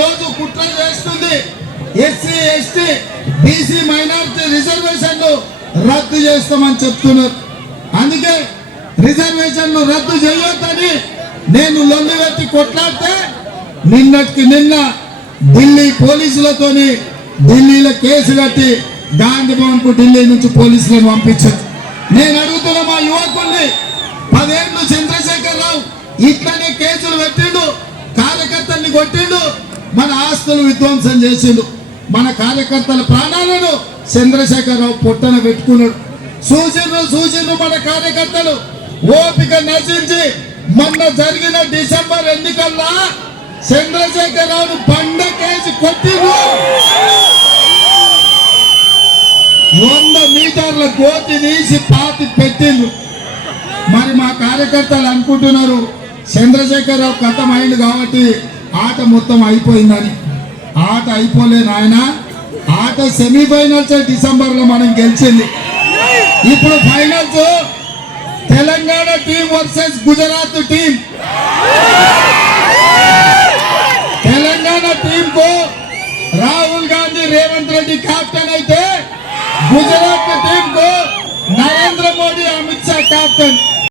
రోజు కుట్ర చేస్తుంది. ఎస్సీ ఎస్టీ బీసీ మైనారిటీ రిజర్వేషన్లు రద్దు చేస్తామని చెప్తున్నారు. అందుకే రిజర్వేషన్లు రద్దు చేయొద్దని నేను లొల్లి పెట్టి కొట్లాడితే నిన్నటికి నిన్న ఢిల్లీ పోలీసులతోని ఢిల్లీలో కేసు కట్టి గాంధీ భవన్ కు ఢిల్లీ నుంచి పోలీసులను పంపించారు. నేను అడుగుతున్న మా యువకుల్ని, 10 ఏళ్ళు చంద్రశేఖర్ రావు ఇట్లనే కేసులు పెట్టిండు, కార్యకర్తల్ని కొట్టిండు, మన ఆస్తులు విధ్వంసం చేసిండు, మన కార్యకర్తల ప్రాణాలను చంద్రశేఖర్ రావు పొట్టన పెట్టుకున్నాడు. సూచనలు మన కార్యకర్తలు ఓపిక నశించి మొన్న జరిగిన డిసెంబర్ ఎన్నికల్లో చంద్రశేఖర్ రావును బండ కేసి కొట్టిండు. 100 మీటర్ల గోతి తీసి పాతి పెట్టిండు. మరి మా కార్యకర్తలు అనుకుంటున్నారు చంద్రశేఖర్ రావు ఖతం అయింది కాబట్టి ఆట మొత్తం అయిపోయిందని. ఆట అయిపోలేదు ఆయన. ఆట సెమీఫైనల్స్ డిసెంబర్లో మనం గెలిచింది. ఇప్పుడు finals Telangana team versus Gujarat team. Telangana team కు రాహుల్ గాంధీ రేవంత్ రెడ్డి కెప్టెన్ అయితే గుజరాత్